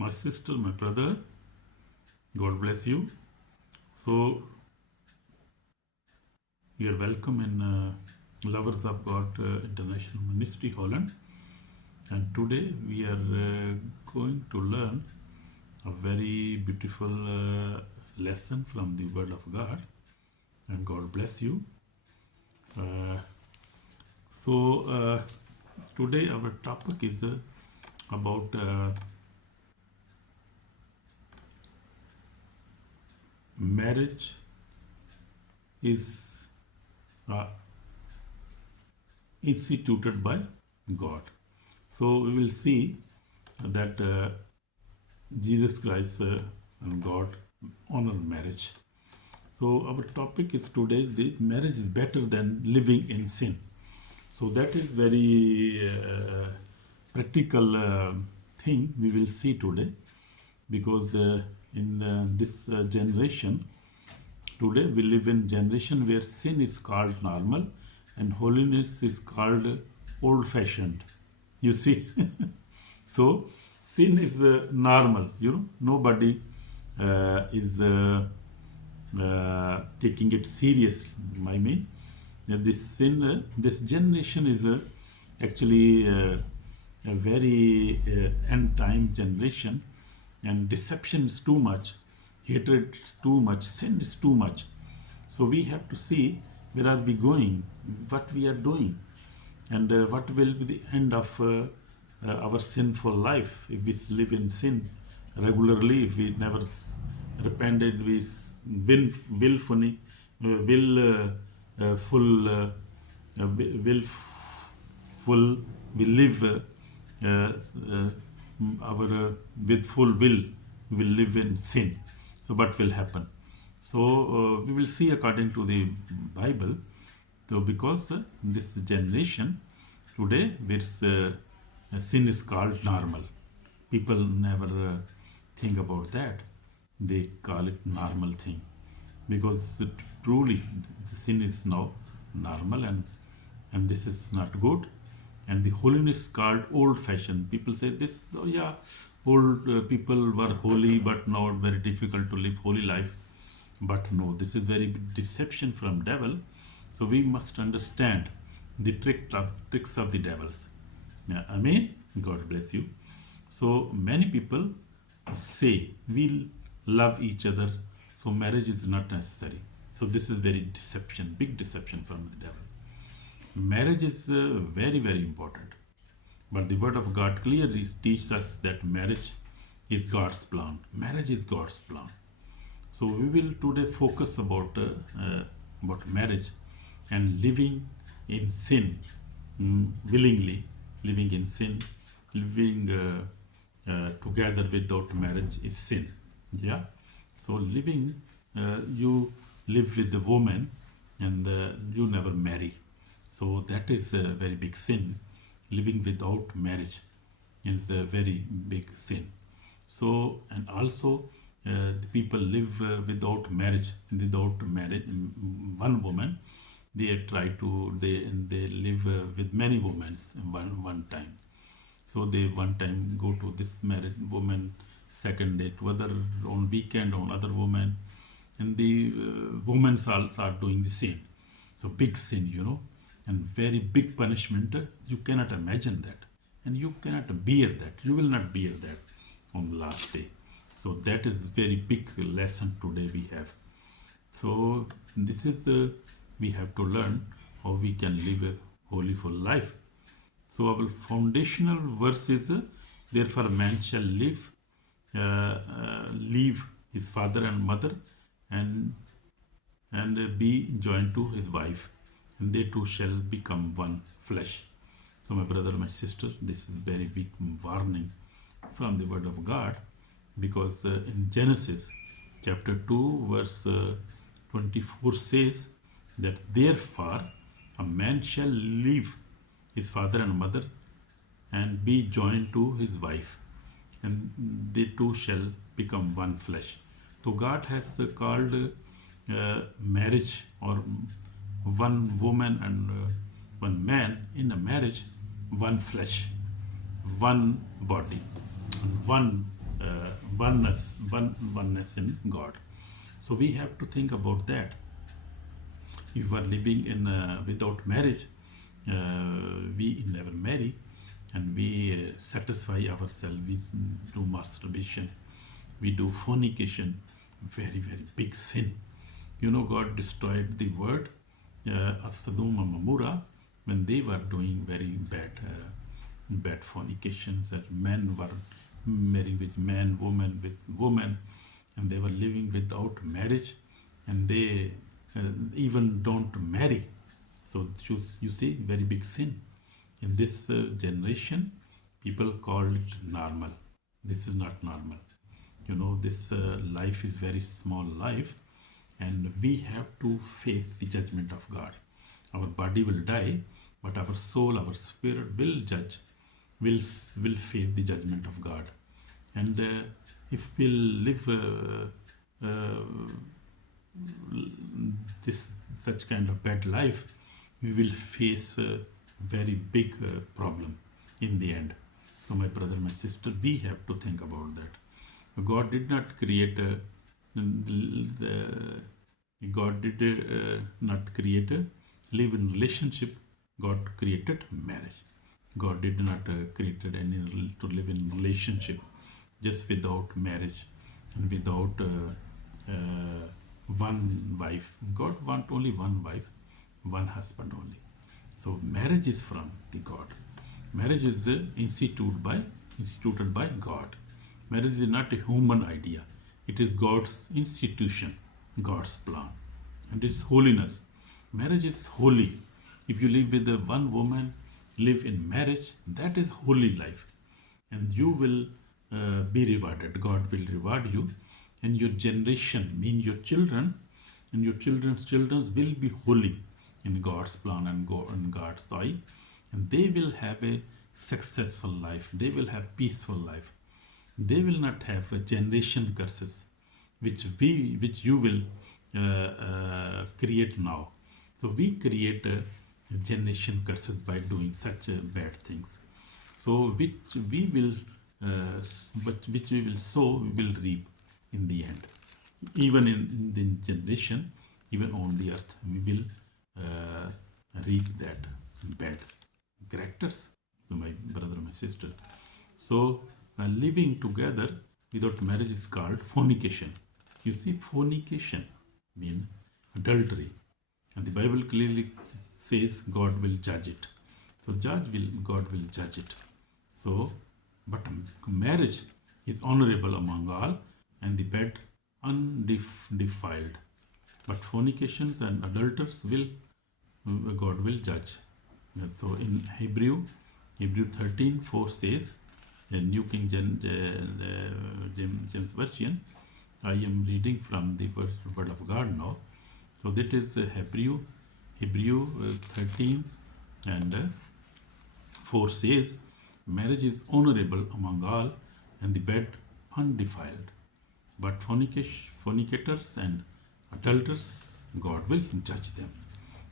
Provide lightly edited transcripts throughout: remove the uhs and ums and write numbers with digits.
my sister, my brother, God bless you. So, you are welcome in Lovers of God International Ministry Holland. And today we are going to learn a very beautiful lesson from the Word of God. And God bless you. So, today our topic is about marriage is instituted by God. So we will see that Jesus Christ and God honor marriage. So our topic is today: the marriage is better than living in sin. So that is very practical thing we will see today, because in this generation today we live in generation where sin is called normal and holiness is called old-fashioned. You see, so sin is normal. Nobody is taking it seriously. I mean, this sin, this generation is actually a very end-time generation, and deception is too much, hatred is too much, sin is too much. So we have to see where are we going, what we are doing, and what will be the end of our sinful life if we live in sin regularly, if we never repented, we willfully, we live with full will, we will live in sin. So what will happen? So we will see according to the Bible. So because this generation today, where sin is called normal, people never think about that. They call it normal thing, because truly the sin is now normal, and this is not good. And the holiness called old-fashioned. People say this, oh yeah, old people were holy, but now very difficult to live holy life. But no, this is very big deception from devil. So we must understand the tricks of the devils. Yeah, amen. God bless you. So many people say we'll love each other, so marriage is not necessary. So this is very deception, big deception from the devil. Marriage is very, very important. But the Word of God clearly teaches us that marriage is God's plan. Marriage is God's plan. So we will today focus about marriage and living in sin, willingly living in sin, living together without marriage is sin. Yeah. So living, you live with the woman and you never marry. So that is a very big sin. Living without marriage is a very big sin. So, and also the people live without marriage, one woman. They live with many women one time. So they one time go to this married woman, second day to other, on weekend on other woman, and the women also are doing the same. So big sin, and very big punishment. You cannot imagine that, and you cannot bear that. You will not bear that on the last day. So that is very big lesson today we have. So this is we have to learn how we can live a holy full life. So our foundational verse is, therefore a man shall leave his father and mother and be joined to his wife, and they two shall become one flesh. So my brother, my sister, this is very big warning from the Word of God, because in Genesis chapter 2 verse 24 says that therefore a man shall leave his father and mother and be joined to his wife, and they two shall become one flesh. So God has called marriage, or one woman and one man in a marriage, one flesh, one body, one oneness in God. So we have to think about that. If we are living in without marriage, we never marry, and we satisfy ourselves. We do masturbation, we do fornication, very big sin. God destroyed the word of Sodom and Gomorrah when they were doing very bad fornications, that men were marrying with men, woman with woman, and they were living without marriage, and they even don't marry. So you see, very big sin. In this generation, people call it normal. This is not normal. This life is very small life, and we have to face the judgment of God. Our body will die, but our soul, our spirit will will face the judgment of God. And if we'll live this such kind of bad life, we will face a very big problem in the end. So my brother, my sister, we have to think about that. God did not create God did not create a live-in relationship. God created marriage. God did not create any to live in relationship just without marriage and without one wife. God want only one wife, one husband only. So marriage is from the God. Marriage is instituted by God. Marriage is not a human idea. It is God's institution, God's plan, and it's holiness. Marriage is holy. If you live with one woman, live in marriage, that is holy life, and you will be rewarded. God will reward you, and your generation, mean your children, and your children's children will be holy in God's plan and God's eye, and they will have a successful life. They will have peaceful life. They will not have a generation curses, which you will create now. So we create generation curses by doing such bad things. So which we will sow, we will reap in the end. Even in the generation, even on the earth, we will reap that bad characters, my brother, my sister. So living together without marriage is called fornication. You see, fornication means adultery, and the Bible clearly says God will judge it. So God will judge it. So, but marriage is honorable among all, and the bed undefiled. But fornications and adulterers God will judge. And so in Hebrew 13:4 says, New King James Version, I am reading from the Word of God now. So that is Hebrew 13 and 4 says, marriage is honorable among all, and the bed undefiled. But fornicators and adulterers, God will judge them.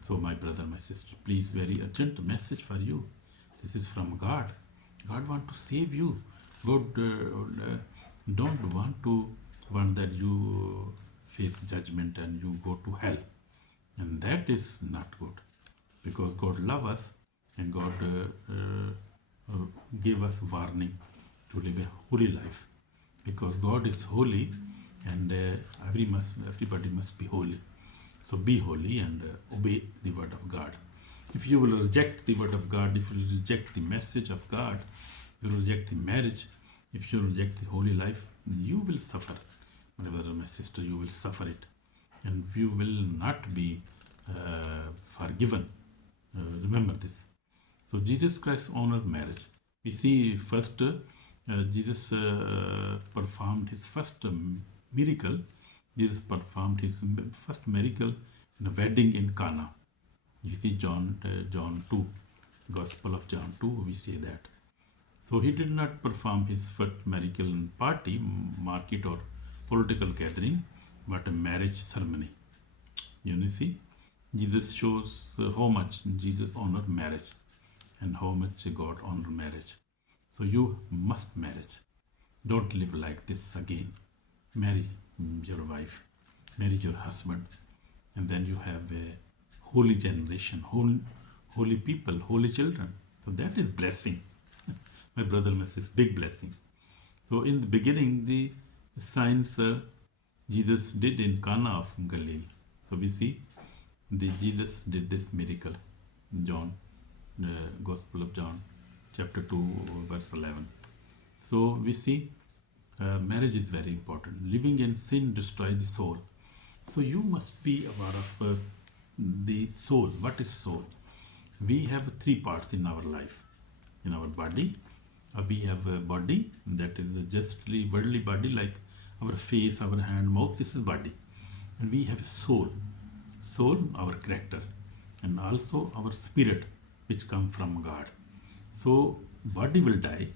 So my brother, my sister, please, very urgent message for you. This is from God. God want to save you. God don't want that you face judgment and you go to hell. And that is not good, because God loves us, and God gave us warning to live a holy life, because God is holy, and everybody must be holy. So be holy and obey the word of God. If you will reject the word of God, if you reject the message of God, you reject the marriage, if you reject the holy life, you will suffer. My brother, my sister, you will suffer it, and you will not be forgiven. Remember this. So Jesus Christ honored marriage. We see first Jesus performed his first miracle. Jesus performed his first miracle in a wedding in Cana. You see John 2, Gospel of John 2, we see that. So he did not perform his first miracle in party, market or political gathering, but a marriage ceremony. You see, Jesus shows how much Jesus honored marriage and how much God honored marriage. So you must marriage. Don't live like this again. Marry your wife, marry your husband, and then you have a holy generation, holy people, holy children. So that is blessing. My brother, my sister, big blessing. So in the beginning, the signs Jesus did in Cana of Galilee. So we see the Jesus did this miracle. John, Gospel of John, chapter 2, verse 11. So we see marriage is very important. Living in sin destroys the soul. So you must be aware of the soul. What is soul? We have three parts in our life. In our body, we have a body that is a justly worldly body, like our face, our hand, mouth. This is body, and we have a soul, our character, and also our spirit, which come from God. So body will die,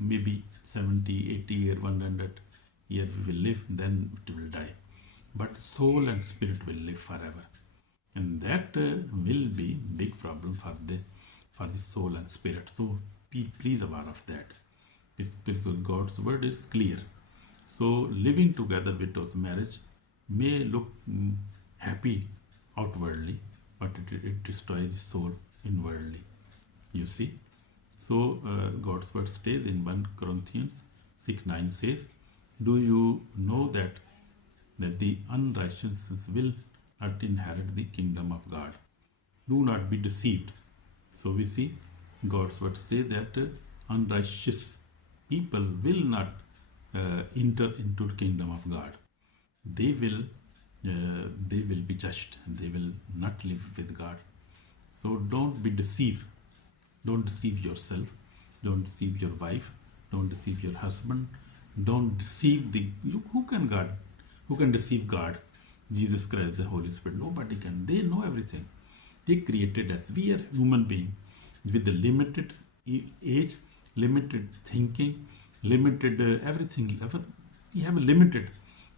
maybe 70, 80 or 100 years we will live, then it will die. But soul and spirit will live forever, and that will be big problem for the soul and spirit. So be please aware of that. Because God's word is clear. So living together without marriage may look happy outwardly, but it destroys the soul inwardly. You see. So God's word stays in 1 Corinthians 6:9 says, "Do you know that the unrighteous will not inherit the kingdom of God? Do not be deceived." So we see God's word say that unrighteous people will not enter into the kingdom of God. They will be judged. They will not live with God. So don't be deceived. Don't deceive yourself. Don't deceive your wife. Don't deceive your husband. Don't deceive who can deceive God? Jesus Christ, the Holy Spirit. Nobody can. They know everything. They created us. We are human beings with a limited age, limited thinking, limited everything. We have a limited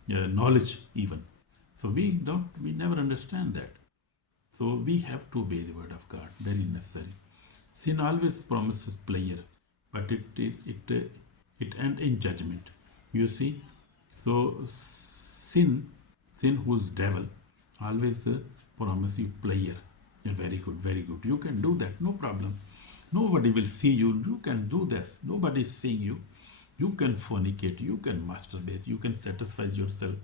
knowledge even. So we never understand that. So we have to obey the word of God. Very necessary. Sin always promises pleasure, but it ends in judgment. You see. So sin who's devil always promise you pleasure. You're very good, very good. You can do that, no problem. Nobody will see you. You can do this. Nobody is seeing you. You can fornicate. You can masturbate. You can satisfy yourself.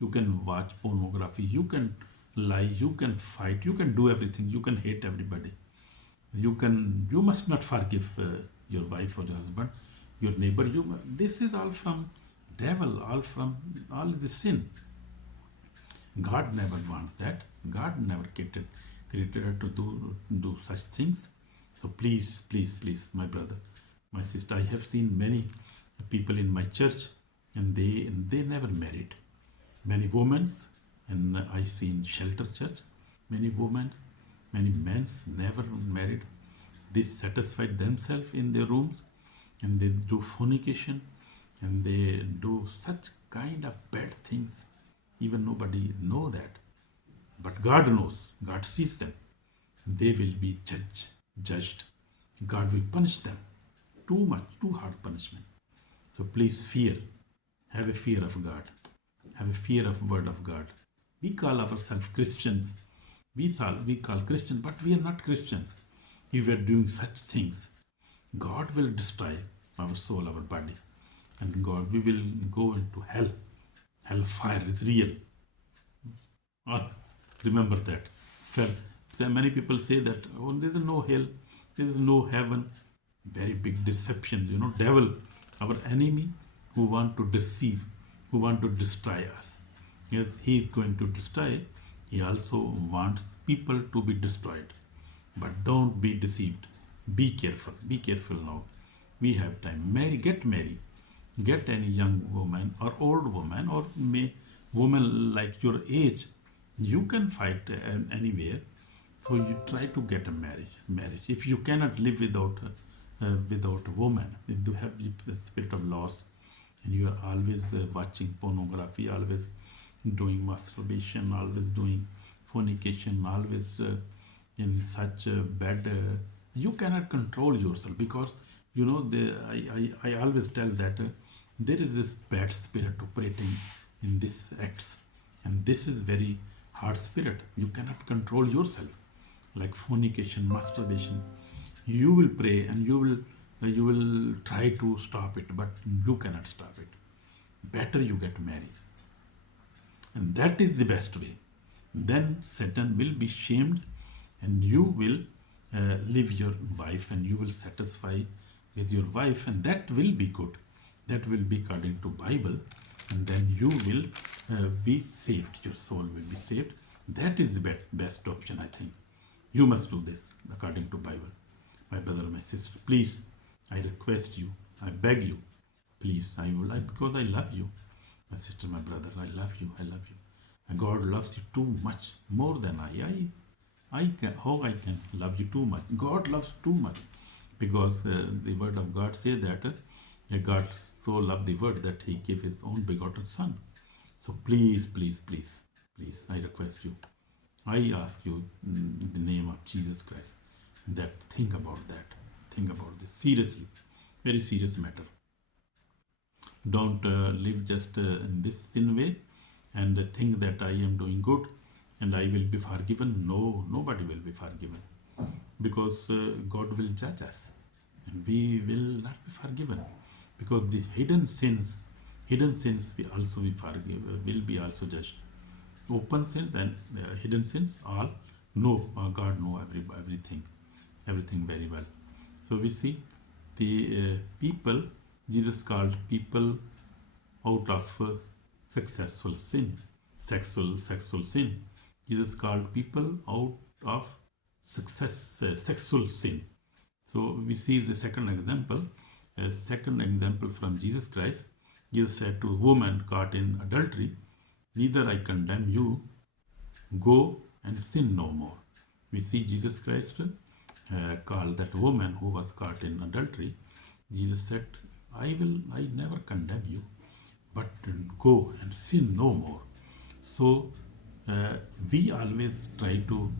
You can watch pornography. You can lie. You can fight. You can do everything. You can hate everybody. You must not forgive your wife or your husband, your neighbor. This is all from devil. All this sin. God never wants that. God never created her to do such things. So please, my brother, my sister, I have seen many people in my church, and they never married. Many women, and I see in shelter church, many women, many men never married. They satisfied themselves in their rooms, and they do fornication, and they do such kind of bad things. Even nobody know that. But God knows. God sees them. They will be judged. God will punish them. Too hard punishment. So please fear. Have a fear of God. Have a fear of the word of God. We call ourselves Christians. We call Christians, but we are not Christians. If we are doing such things, God will destroy our soul, our body. And we will go into hell. Hellfire is real. Remember that. Many people say that there is no hell, there is no heaven. Very big deception. Devil, our enemy, who want to deceive, who want to destroy us. Yes, he is going to destroy. He also wants people to be destroyed. But don't be deceived. Be careful. Be careful now. We have time. Get married. Get any young woman or old woman or woman like your age. You can fight anywhere. So you try to get a marriage. If you cannot live without a woman, if you have the spirit of loss, and you are always watching pornography, always doing masturbation, always doing fornication, always in such bad, you cannot control yourself, because I always tell that there is this bad spirit operating in these acts, and this is very hard spirit. You cannot control yourself, like fornication, masturbation. You will pray and you will try to stop it, but you cannot stop it. Better you get married, and that is the best way. Then Satan will be shamed, and you will live your wife, and you will satisfy with your wife, and that will be good. That will be according to Bible, and then you will be saved. Your soul will be saved. That is the best option, I think. You must do this according to Bible. My brother, my sister, please, I request you, I beg you, please, because I love you. My sister, my brother, I love you, I love you. And God loves you too much, more than how I can love you too much. God loves too much, because the word of God says that God so loved the word that he gave his own begotten son. So please, please, please, please, I request you, I ask you in the name of Jesus Christ, that think about that. Think about this seriously, very serious matter. Don't live just in this sin way and think that I am doing good and I will be forgiven. No, nobody will be forgiven, because God will judge us and we will not be forgiven, because the hidden sins will be also judged. Open sins and hidden sins, all God know everything very well. So we see the people, Jesus called people out of sexual sin. Jesus called people out of sexual sin. So we see the second example from Jesus Christ. Jesus said to a woman caught in adultery, neither I condemn you, go and sin no more. We see Jesus Christ called that woman who was caught in adultery. Jesus said, I never condemn you, but go and sin no more. So we always try to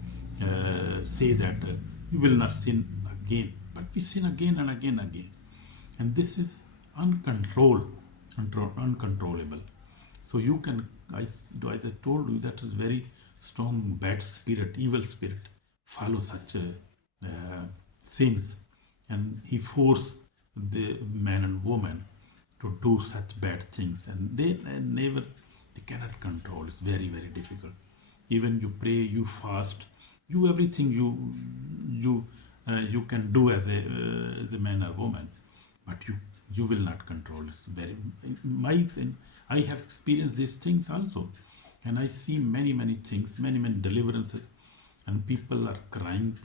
say that we will not sin again, but we sin again and again. And this is uncontrollable. So you can, as I told you, that is very strong bad spirit, evil spirit, follow such sins, and he force the man and woman to do such bad things, and they cannot control. It's very, very difficult. Even you pray, you fast, you everything you can do as a man or woman, but you will not control. It's very I have experienced these things also, and I see many things, many deliverances, and people are crying.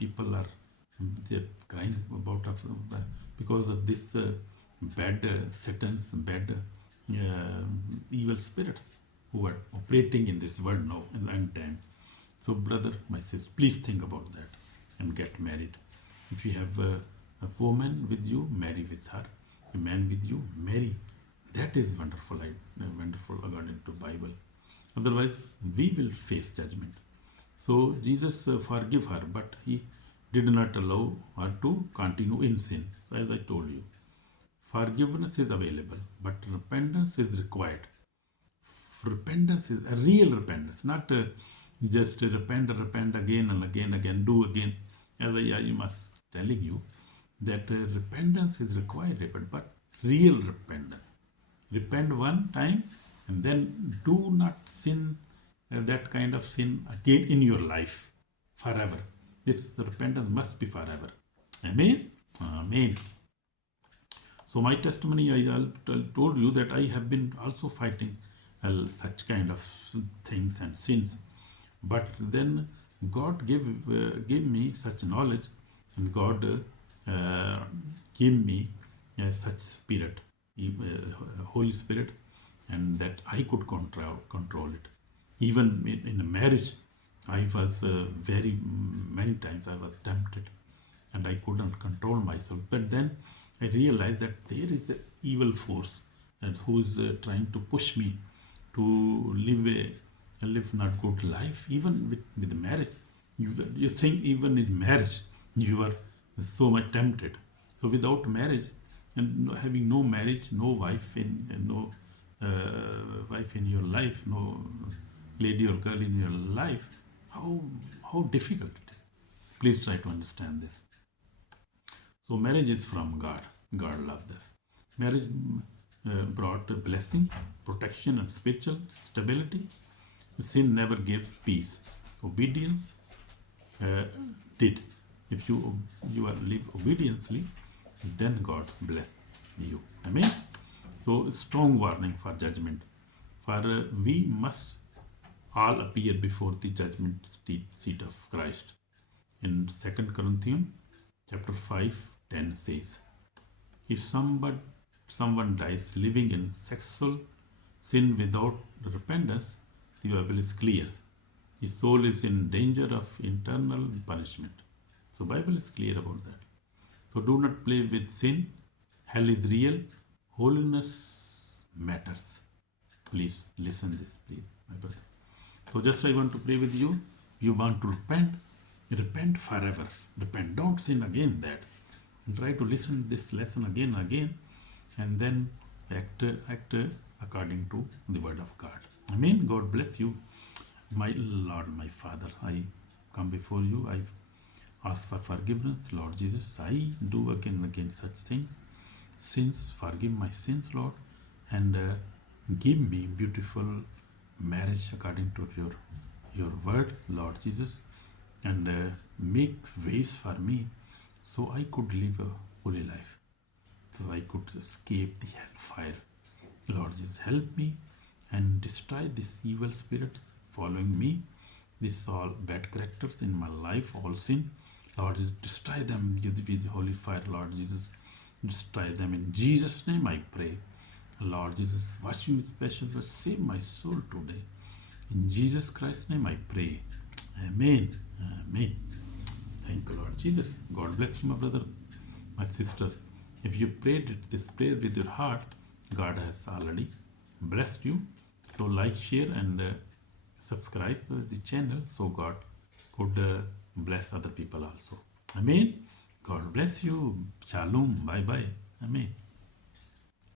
They're crying because of this bad Satan's bad evil spirits who are operating in this world now in the end time. So brother, my sister, please think about that and get married. If you have a woman with you, marry with her. A man with you, marry. That is wonderful, wonderful according to Bible. Otherwise, we will face judgment. So Jesus forgive her, but he did not allow her to continue in sin. As I told you, forgiveness is available, but repentance is required. Repentance is a real repentance, not just repent again and again, do again. As I must telling you that repentance is required, but real repentance. Repent one time and then do not sin that kind of sin again in your life forever. This repentance must be forever. Amen? Amen. So my testimony, I told you that I have been also fighting such kind of things and sins. But then God gave me such knowledge, and God gave me such spirit, Holy Spirit, and that I could control it. Even in a marriage, I was many times I was tempted, and I couldn't control myself. But then I realized that there is an evil force and who is trying to push me to live not good life. Even with marriage, you think even in marriage you are so much tempted. So without marriage, and having no marriage, no wife no wife in your life, no lady or girl in your life, how difficult it is. Please try to understand this. So marriage is from God. God loves us. Marriage brought a blessing, protection, and spiritual stability. Sin never gives peace. Obedience uh, did. If you are live obediently, then God bless you. Amen. So strong warning for judgment. For we must all appear before the judgment seat of Christ. In 2 Corinthians chapter 5:10 says, if someone dies living in sexual sin without repentance, the Bible is clear. His soul is in danger of eternal punishment. So Bible is clear about that. So do not play with sin. Hell is real. Holiness matters. Please listen this, please, my brother. So just I want to pray with you. You want to repent forever. Repent. Don't sin again that. And try to listen this lesson again and again, and then act according to the word of God. Amen. God bless you. My Lord, my Father, I come before you. I ask for forgiveness, Lord Jesus. I do again and again such things. Sins, forgive my sins, Lord, and give me beautiful marriage according to your word, Lord Jesus, and make ways for me so I could live a holy life, so I could escape the hellfire. Lord Jesus, help me and destroy this evil spirits following me, these all bad characters in my life, all sin. Lord Jesus, destroy them with the holy fire, Lord Jesus. Destroy them in Jesus' name, I pray. Lord Jesus, wash me with special blood, save my soul today. In Jesus Christ's name, I pray. Amen. Amen. Thank you, Lord Jesus. God bless you, my brother, my sister. If you prayed this prayer with your heart, God has already blessed you. So like, share, and subscribe the channel so God could bless other people also. Amen. God bless you. Shalom. Bye bye. Amen.